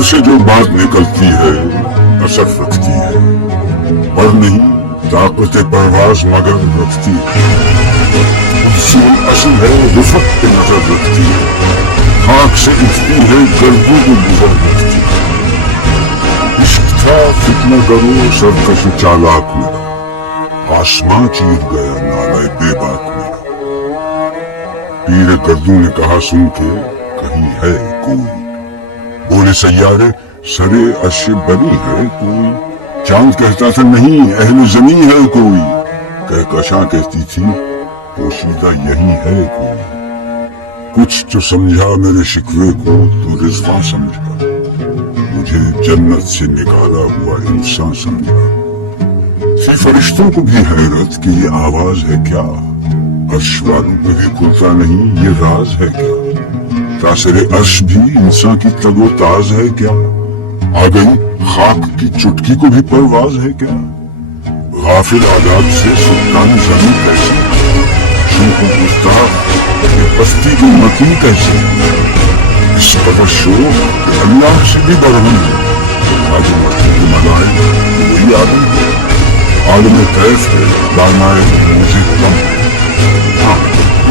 دل سے جو بات نکلتی ہے اثر رکھتی ہے، پر نہیں طاقت پرواز مگر رکھتی ہے۔ قدسی اصل ہے رفت پہ نظر رکھتی ہے، خاک سے اٹھتی ہے گردوں کو گزر رکھتی ہے۔ عشق تھا فتنہ کرو سرکش چالاک میرا، آسماں چیر گیا نالے بے باک میرا۔ پیر گردوں نے کہا سن کے کہیں ہے کوئی، بولے سیارے سرے عرش بنی ہے کوئی۔ چاند کہتا تھا نہیں اہل زمیں ہے کوئی، کہکشاں کہتی تھی پوشیدہ یہی ہے کوئی۔ کچھ جو سمجھا میرے شکوے کو تو رضواں سمجھا، مجھے جنت سے نکالا ہوا انسان سمجھا۔ سی فرشتوں کو بھی حیرت کہ یہ آواز ہے کیا، عرش والوں پہ بھی کھلتا نہیں یہ راز ہے کیا۔ تاثر عرش بھی انسان کی تگ و تاز ہے کیا، آ گئی خاک کی چٹکی کو بھی پرواز ہے کیا۔ غافل عادات سے سلطان زمین کیسے، شوق و گستاخ یہ پستی کی مکین کیسے۔ اس قدر شوق کہ اللہ سے بھی برہم ہے، آج مٹی کی ملائک وہی آدم ہے۔ عالم کیف ہے دانائے موزے کم، ہاں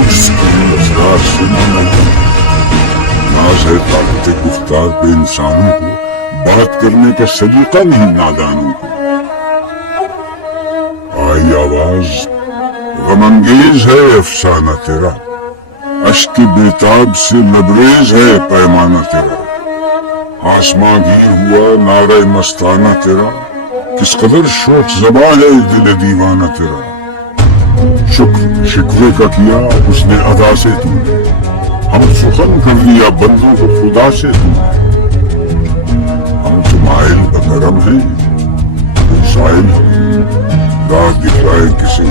اس کے اسرار سے نہیں۔ ناز ہے طاقت گفتار پہ انسانوں کو، بات کرنے کا سلیقہ نہیں نادانوں کو۔ آئی آواز غم انگیز ہے افسانہ تیرا، اشک بیتاب سے لبریز ہے پیمانہ تیرا۔ آسماں گیر ہوا نعرہ مستانہ تیرا، کس قدر شوق زباں ہے دل دیوانہ تیرا۔ شکر شکوے کا کیا اس نے ادا سے تو نے، ہم سخن کر لیا بندوں کو خدا سے تو نے۔ ہم تو مائل بکرم ہیں کوئی سائل ہم، راہ دکھلائے کسی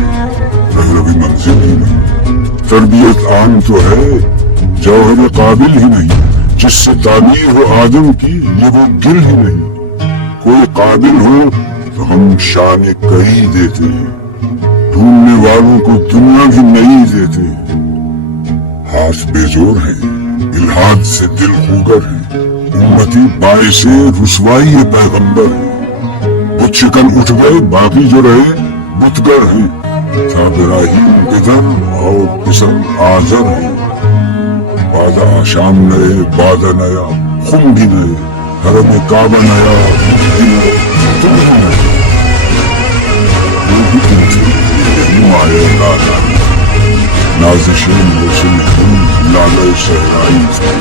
رہروی منزل ہی نہیں۔ تربیت عام تو ہے جوہر قابل ہی نہیں، جس سے تعمیر ہو آدم کی یہ وہ گل ہی نہیں۔ کوئی قابل ہو تو ہم شان کئی دیتے ہیں، ڈھونڈنے والوں کو دنیا بھی نئی دیتے ہیں۔ ہاتھ بے زور ہیں الحاد سے دل خوگر ہیں، امتی باعث رسوائی پیغمبر ہیں۔ بت شکن اٹھ گئے باقی جو رہے بتگر ہیں، تھا ابراہیم بدر اور پسند آزر ہیں۔ بادہ شام نئے بادہ نیا خم بھی نئے، حرم کعبہ نیا بھی نئے، تم بھی نئے۔ وہ بھی تم تھے یہی مائے لالا، نازشین موسم ہند لالے صحرائی تھا۔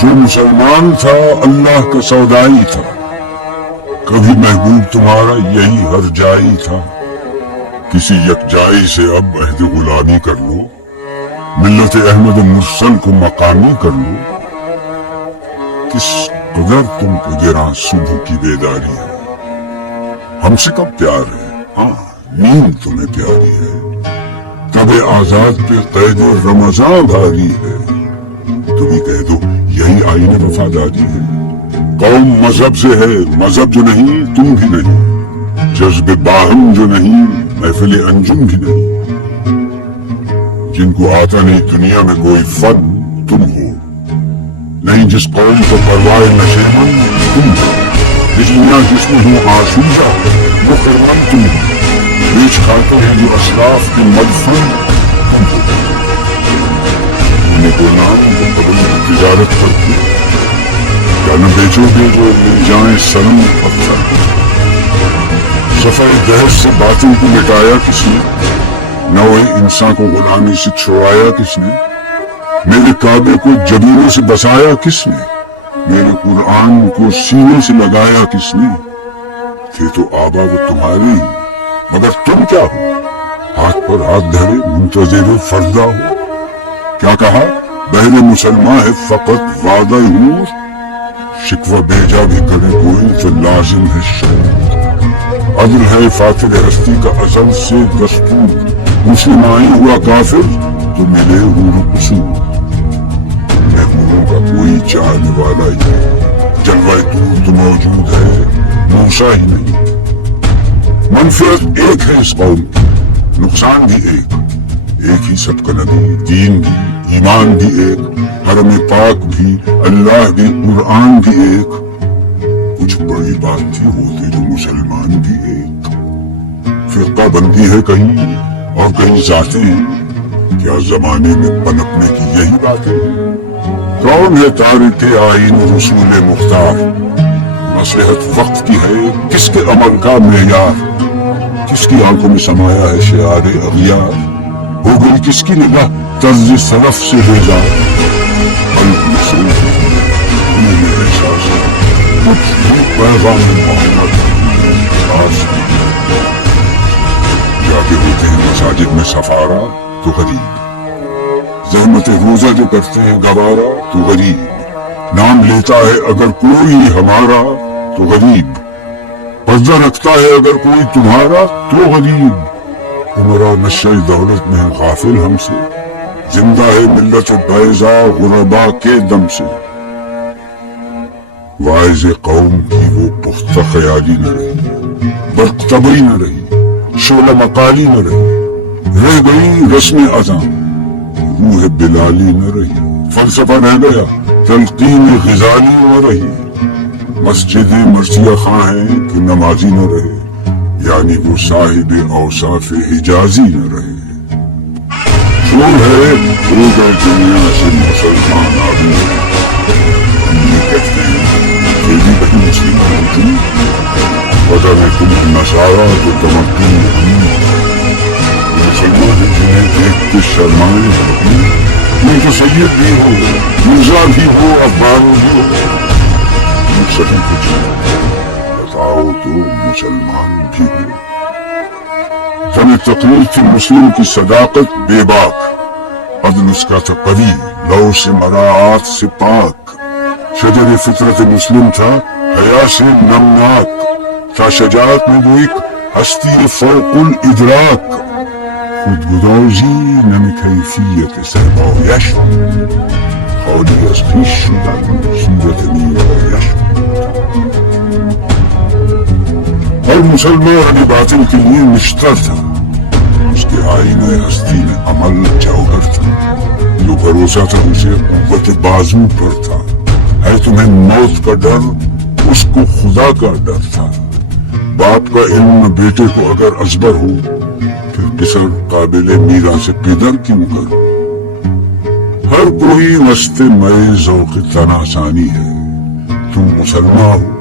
جو مسلمان تھا اللہ کا سودائی تھا، کبھی محبوب تمہارا یہی ہر جائی تھا۔ کسی یکجائی سے اب عہد غلامی کر لو، ملت احمد مرسل کو مقامی کر لو۔ کس قدر تم کو گراں صبح کی بیداری ہے، ہم سے کب پیار ہے ہاں نیند تمہیں پیاری ہے۔ تب آزاد پہ قید رمضاں بھاری ہے، تمہیں کہہ دو یہی آئین وفاداری ہے۔ قوم مذہب سے ہے مذہب جو نہیں تم بھی نہیں، جذب باہم جو نہیں محفل انجم بھی نہیں۔ جن کو آتا نہیں دنیا میں کوئی فن تم ہو، نہیں جس قوم کو پرواہ نشیمن تم ہو۔ بجلیاں جس میں ہوں آشوبہ وہ خرمن تم ہو، بیچ کھاتے ہیں جو اسلاف کے مدفن تم ہو۔ انہیں کو نام کو قدم تجارت کرتے کیا نہ بیچو گے جو مل جائیں سنم پتھر۔ صفحہ دہر سے باطن کو مٹایا کس نے، نوع انسان کو غلامی سے چھڑایا کس نے۔ میرے کعبے کو جبینوں سے بسایا کس نے، میرے قرآن کو سینے سے لگایا کس نے۔ تھے تو آبا وہ تمہارے ہی مگر تم کیا ہو، ہاتھ پر ہاتھ دھرے منتظر فردا ہو۔ کیا کہا بہر مسلمان ہے فقط وعدہ حور، شکوہ بیجا بھی کرے کوئی تو لازم ہے شعور۔ عدل ہے فاتر ہستی کا ازل سے دستور، مسلمانی ہوا کافر تو ملے حور و قصور۔ محبوبوں کا کوئی چاہنے والا ہی نہیں، جلوہ دور تو موجود ہے موسیٰ ہی نہیں۔ منفعت ایک ہے اس قوم کی، نقصان بھی ایک ہی سب کا نبی، دین بھی ایمان بھی ایک، حرم پاک بھی اللہ بھی قرآن بھی ایک۔ کچھ بڑی بات تھی، ہوتے جو مسلمان بھی ایک۔ فرقہ بندی ہے کہیں اور کہیں ذاتیں ہیں، کیا زمانے میں پنپنے کی یہی باتیں ہیں؟ کون ہے تارک آئین رسول مختار؟ مصلحت وقت کی ہے کس کے عمل کا معیار؟ کس کی آنکھوں میں سمایا ہے شعار اغیار؟ ہو گئی کس کی نگاہ طرز سلف سے بیزار؟ قلب مصروف انہیں میں احساس کچھ بھی پیغام محمد خاص جاتے ہوتے ہیں مساجد میں سفارا تو غریب، زحمت روزہ جو کرتے ہیں گوارا تو غریب، نام لیتا ہے اگر کوئی ہمارا تو غریب، پردہ رکھتا ہے اگر کوئی تمہارا تو غریب، عمرہ نشہ دولت میں ہے غافل ہم سے، زندہ ہے ملت بیضا غربا کے دم سے۔ واعظ قوم کی وہ پختہ خیالی نہ رہی، برق طبعی نہ رہی، شعلہ مقالی نہ رہی، رہ گئی رسم اذاں، روح بلالی نہ رہی، فلسفہ رہ گیا تلقین غزالی نہ رہی، مسجد مرثیہ خاں ہے کہ نمازی نہ رہے، یعنی وہ صاحب اوصاف حجازی نہ رہے۔ شور ہے ہو گئے دنیا سے مسلمان آدمی، ہم یہ کہتے ہیں کہ بھی کہیں مسلم ہوتی، وطن میں تم نصارا تو تمکن ہم، مسلمان ہیں جنہیں دیکھ کے شرمائے ہم، میں تو سید بھی ہو، مرزا بھی ہو، افغان بھی ہو، سبھی کچھ بتاؤ تو مسلمان بھی ہو۔ تمہیں تقریر تھی مسلم کی صداقت بے باک، عدل اس کا تھا قوی، لو سے مراعات سے پاک، شجر فطرت مسلم تھا حیا سے نمناک، تھا شجاعت میں وہ ایک ہستی فوق الادراک، خود گدازی نمی کیفیت سربایش، خالی از خویش شدن صورت نیایش۔ ہر مسلمان باطل کے لیے نشتر تھا، اس کے آئینہ ہستی میں عمل جوہر تھا، جو بھروسہ تھا اسے قوت بازو پر تھا، ہے تمہیں موت کا ڈر اس کو خدا کا ڈر تھا، باپ کا علم بیٹے کو اگر ازبر ہو پھر پسر قابل میرا سے پیدر کیوں کر؟ ہر کوئی مست مئے ذوق تناسانی ہے، تم مسلمان ہو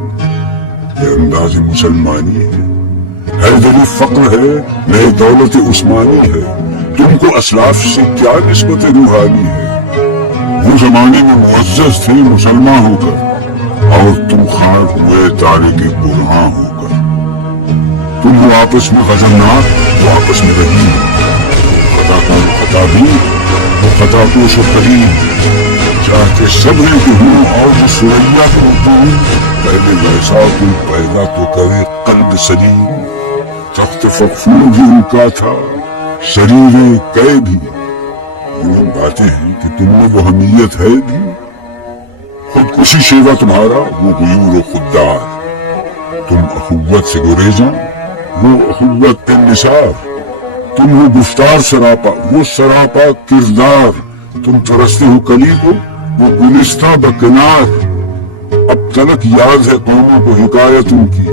یہ انداز مسلمانی ہے دلی فقر ہے نئے دولت عثمانی ہے، تم کو اسلاف سے کیا نسبت روحانی ہے؟ وہ زمانے میں معزز تھے مسلمان ہو کر، اور تم خار ہوئے تارک قرآن ہو کر، تم ہو آپس میں غضبناک وہ آپس میں رحیم، خطا کون خطا بھی وہ خطا کوش و کریم، چاہتے سب ہیں کہ ہوں اور سوریا کے حکوم، پہلے ویسا کوئی پیدا تو کرے قلب سلیم، تخت فخر بھی ان کا تھا شریر قے بھی، یہ باتیں ہیں کہ تم میں وہ حمیت ہے بھی، خودکشی شیوا تمہارا وہ غیور و خوددار، تم اخوت سے گریزاں وہ اخوت پہ نثار، تم ہو گفتار سراپا وہ سراپا کردار، تم ترستے ہو کلی کو وہ گلستہ بکنار، اب تلک یاد ہے قوموں کو حکایت ان کی،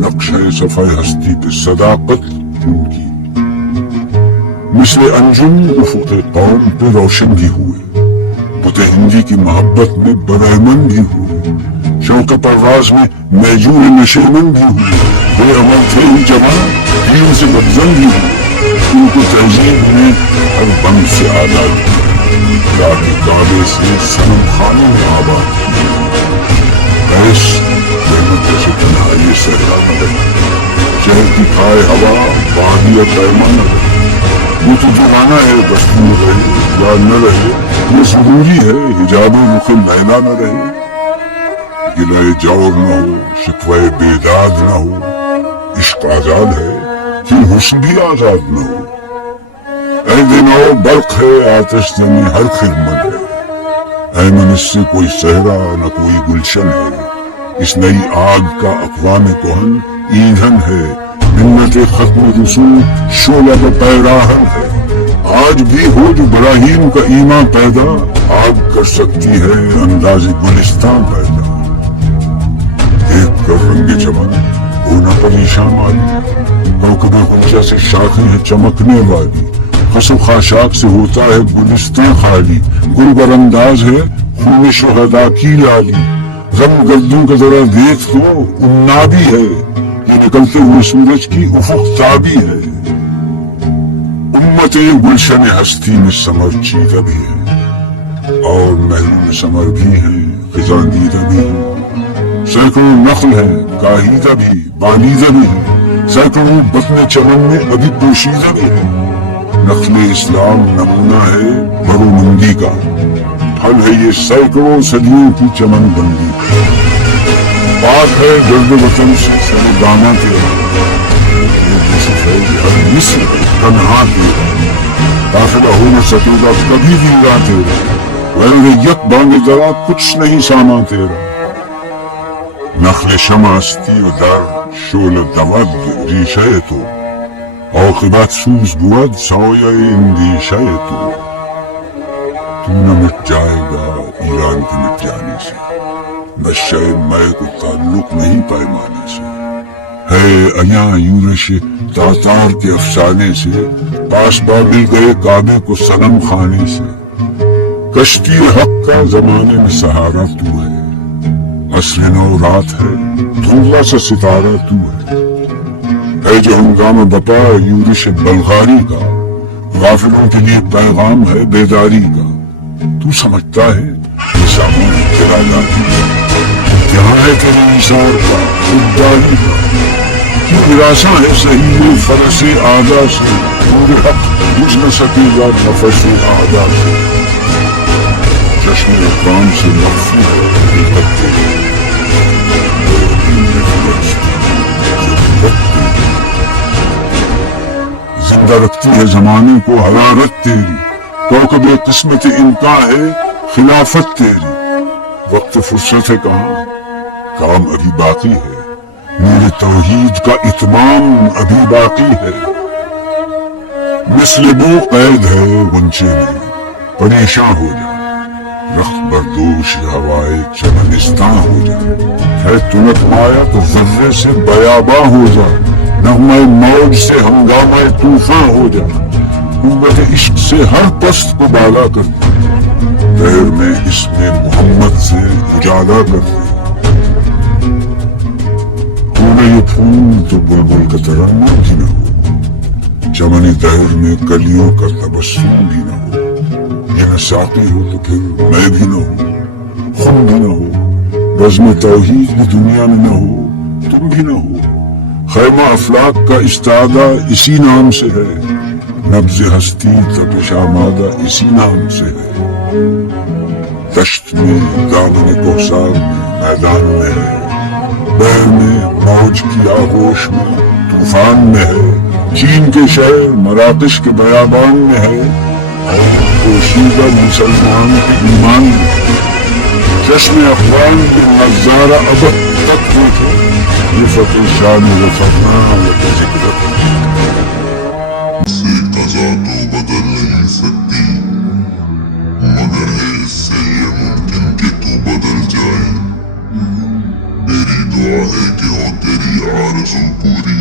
نقشہ صفحہ ہستی پہ صداقت ان کی، مثل انجم افق قوم پہ روشن بھی ہوئے، بت ہندی کی محبت میں برہمن بھی ہوئے، شوق پرواز میں میجور نشیمن بھی ہوئے، بے عمل تھے ہی جوان دین سے بدزن بھی ہوئے، ان کو تہذیب میں ہر بند سے آزاد، لاکھ کعبے سے صنم خانے میں آباد، ایس محنت سے تنہائی صحرا نہ رہے، شہر کی کھائے ہوا وادی پیما نہ رہے، وہ تو جوانا ہے دستور رہے یا نہ رہے، یہ ضروری ہے حجاب رخ لیلا نہ رہے، گلہ جور نہ ہو شکوہ بیداد نہ ہو، عشق آزاد ہے پھر حسن بھی آزاد نہ ہو، اے دنو برق ہے آتش زمیں ہر خرمن ہے، ایمن اس سے کوئی صحرا نہ کوئی گلشن ہے، اس نئی آگ کا اقوام کہن ایندھن ہے، منت ختم رسول شعلہ پیراہن ہے، آج بھی ہو جو براہیم کا ایمان پیدا، آگ کر سکتی ہے انداز گلستان پیدا، مگر رنگ چمن ہونا پریشان والی، کوکب غنچہ سے شاخیں ہے چمکنے والی، خسو خاشاک سے ہوتا ہے گلستان خالی، گل برانداز ہے خون شہداء کی لالی، غم گردوں کا ذرا دیکھ تو انابی ہے، یہ نکلتے ہوئے سورج کی افق تابی ہے، امت گلشن ہستی میں سمر چیدہ بھی ہے، اور محروم سمر بھی ہے، خزاں دیدہ بھی ہے، سینکڑوں نخل ہے کاہیدہ بھی بالیدہ بھی ہے، سینکڑوں بطن چمن میں ابھی پوشیدہ بھی ہے، نخل اسلام نمونہ ہے برومندی کا، پھل ہے یہ سینکڑوں صدیوں کی چمن بندی کا، پاک ہے گرد وطن سے سر دانا تیرا، یہ یوسف ہے کہ ہر مصر تنہا تیرا، قافلہ ہو نہ سکے گا کبھی دیرا تیرا، غیر یک بانگ ذرا کچھ نہیں ساما تیرا، نخل شمع استی و در شعل دود ریشه تو، عاقبت سوز بود سایه اندیشه تو، تو نہ مٹ جائے گا ایران کے مٹ جانے سے، نشہ میں کو تعلق نہیں پیمانے سے، ہے ایاں یورش تاتار کے افسانے سے، پاس با مل گئے کعبے کو صنم خانے سے، کشتی حق کا زمانے میں سہارا تو ہے، عصر نو رات ہے دھندلا سا ستارہ تو ہے جو ہنگامہ بپا یورش بلغاری کا، غافلوں کے لیے پیغام ہے بیداری کا، تو سمجھتا ہے یہ سامان تیرا لاتی کہاں ہے تیرے نثار کا خودداری کا، کیوں نراساں ہے صحیح فرس آدھا سے، پورے حق بجھ نہ سکے گا نفس آدھا سے، چشم اقام سے مخفی ہے حقیقت تیری، زندہ رکھتی ہے زمانے کو حرارت تیری، کوکب قسمت انکا ہے خلافت تیری، وقت فرصت ہے کہاں کام ابھی باقی ہے، میرے توحید کا اتمام ابھی باقی ہے، مثل بو قید ہے غنچے میں پریشاں ہو جا، رخت بردوش ہوائے چمنستان ہو جا، ہے تنک مایا تو ذرے سے بیاباں ہو جا، نغمہ موج سے ہنگامہ طوفان ہو جا، قوت عشق سے ہر پست کو بالا کر دے، غیر میں اس میں محمد سے اجالا کر دے، ہونا یہ پھول تو بلبل کا ترنم بھی نہ ہو، چمن دہر میں کلیوں کا تبسم بھی نہ ہو، یہ نہ ساقی ہو تو پھر میں بھی نہ ہوں، خون بھی نہ ہو، بزم توحید بھی دنیا میں نہ ہو، تم بھی نہ ہو، خیمہ افلاک کا استادہ اسی نام سے ہے، نبض ہستی تپش آمادہ اسی نام سے ہے، دشت میں دامن کوثر میں میدان میں ہے، بحر میں موج کی آغوش میں طوفان میں ہے، چین کے شہر مراکش کے بیابان میں ہے، اور پوشیدہ مسلمان کے ایمان میں ہے، چشم اقوام میں نظارہ ابد تک دیکھے، یہ فتح شان و فتح و ذکرت سے قضا تو بدل نہیں سکتی، مگر ہے اس سے یہ ممکن کہ تو بدل جائے، میری دعا ہے کہ ہو تیری آرزو پوری،